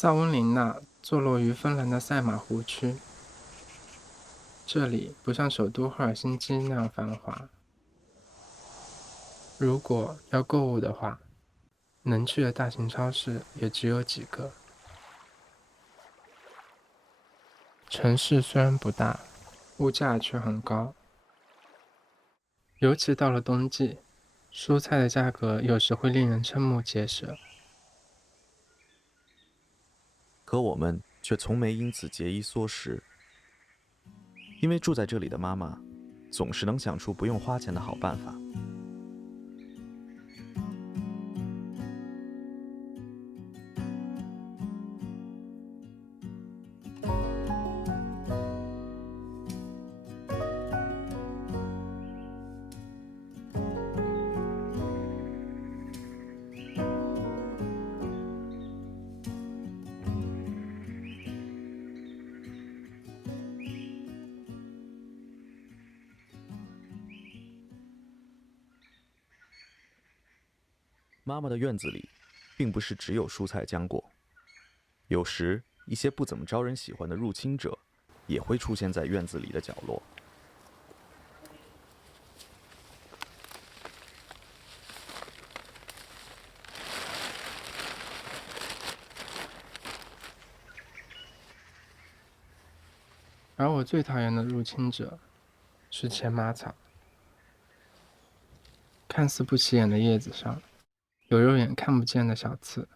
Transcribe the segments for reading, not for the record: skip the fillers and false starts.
萨温林纳坐落于芬兰的赛马湖区，这里不像首都赫尔辛基那样繁华。如果要购物的话，能去的大型超市也只有几个。城市虽然不大，物价却很高，尤其到了冬季，蔬菜的价格有时会令人瞠目结舌。可我们却从没因此节衣缩食，因为住在这里的妈妈总是能想出不用花钱的好办法。妈妈的院子里，并不是只有蔬菜浆果，有时一些不怎么招人喜欢的入侵者，也会出现在院子里的角落。而我最讨厌的入侵者是前马草，看似不起眼的叶子上有肉眼看不见的小刺，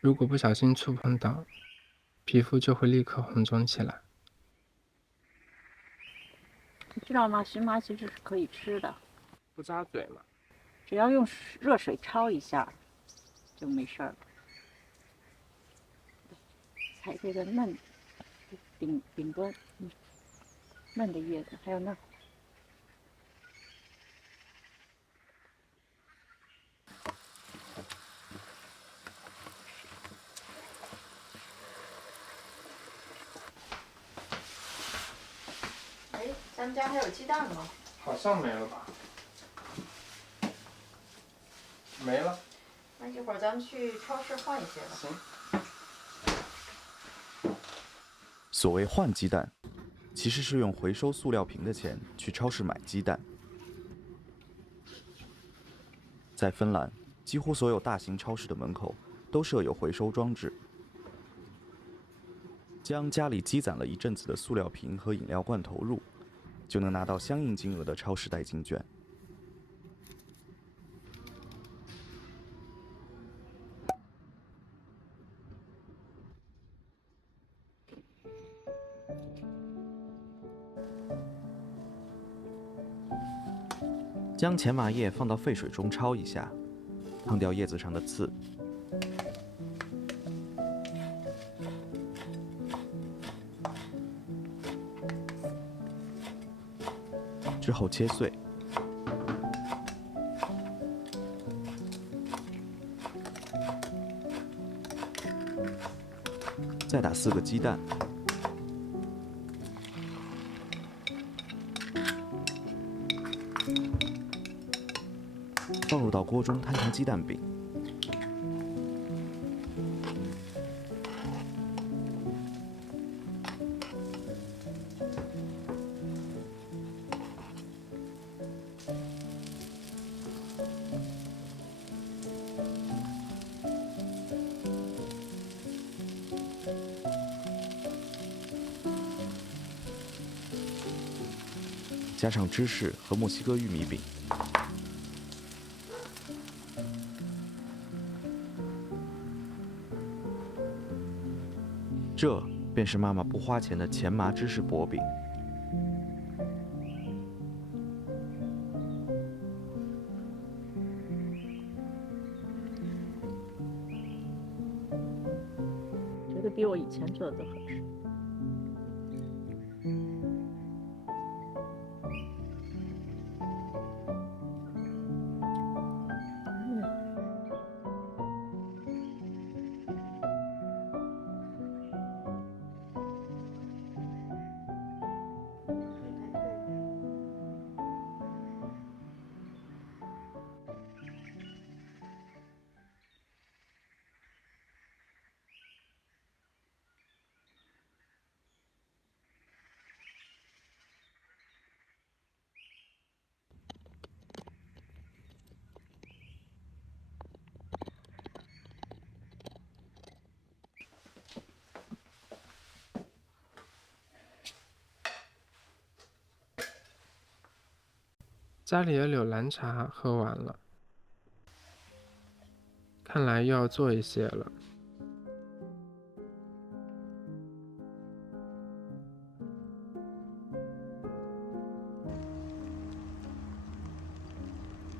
如果不小心触碰到，皮肤就会立刻红肿起来。你知道吗？荨麻其实是可以吃的，不扎嘴嘛。只要用热水焯一下就没事儿了。采这个嫩顶端嫩的叶子，还有那哎，咱们家还有鸡蛋吗？好像没了吧？没了。那一会儿咱们去超市换一些吧。行。所谓换鸡蛋，其实是用回收塑料瓶的钱去超市买鸡蛋。在芬兰，几乎所有大型超市的门口都设有回收装置。将家里积攒了一阵子的塑料瓶和饮料罐投入，就能拿到相应金额的超市代金券。将前麻叶放到沸水中焯一下，烫掉叶子上的刺。之后切碎，再打4个鸡蛋，放入到锅中摊成鸡蛋饼。加上芝士和墨西哥玉米饼。这便是妈妈不花钱的前麻芝士薄饼。觉得比我以前做的都好吃。家里的柳兰茶喝完了，看来又要做一些了。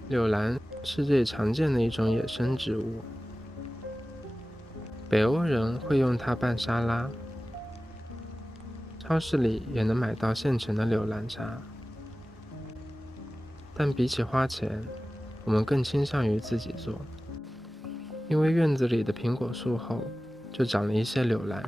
柳兰是这里常见的一种野生植物，北欧人会用它拌沙拉，超市里也能买到现成的柳兰茶。但比起花钱，我们更倾向于自己做，因为院子里的苹果树后就长了一些柳兰。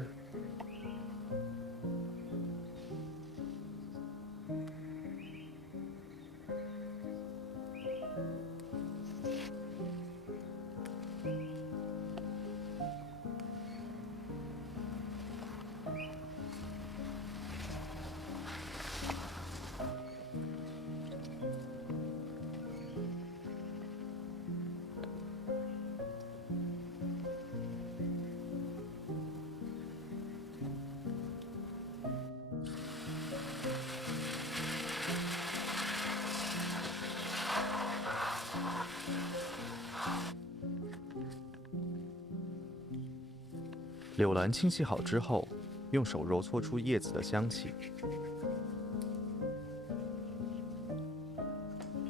柳兰清洗好之后，用手揉搓出叶子的香气。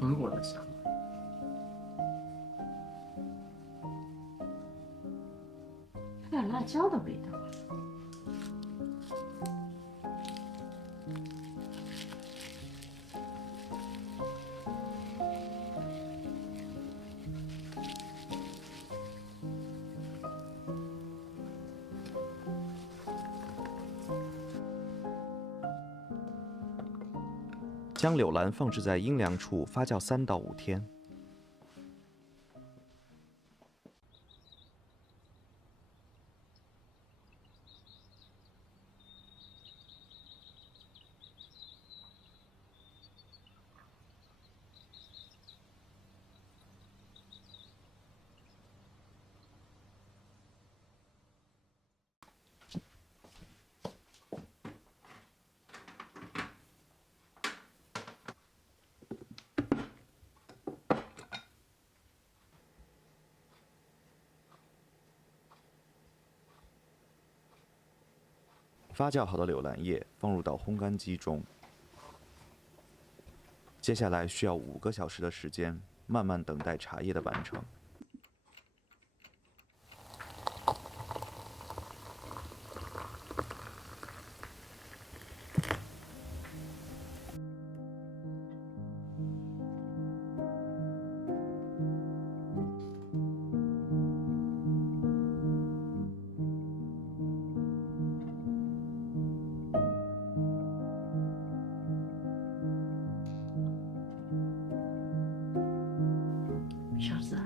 苹果的香，有点辣椒的味道。将柳兰放置在阴凉处发酵3到5天。发酵好的柳兰叶放入到烘干机中，接下来需要5个小时的时间，慢慢等待茶叶的完成。勺子。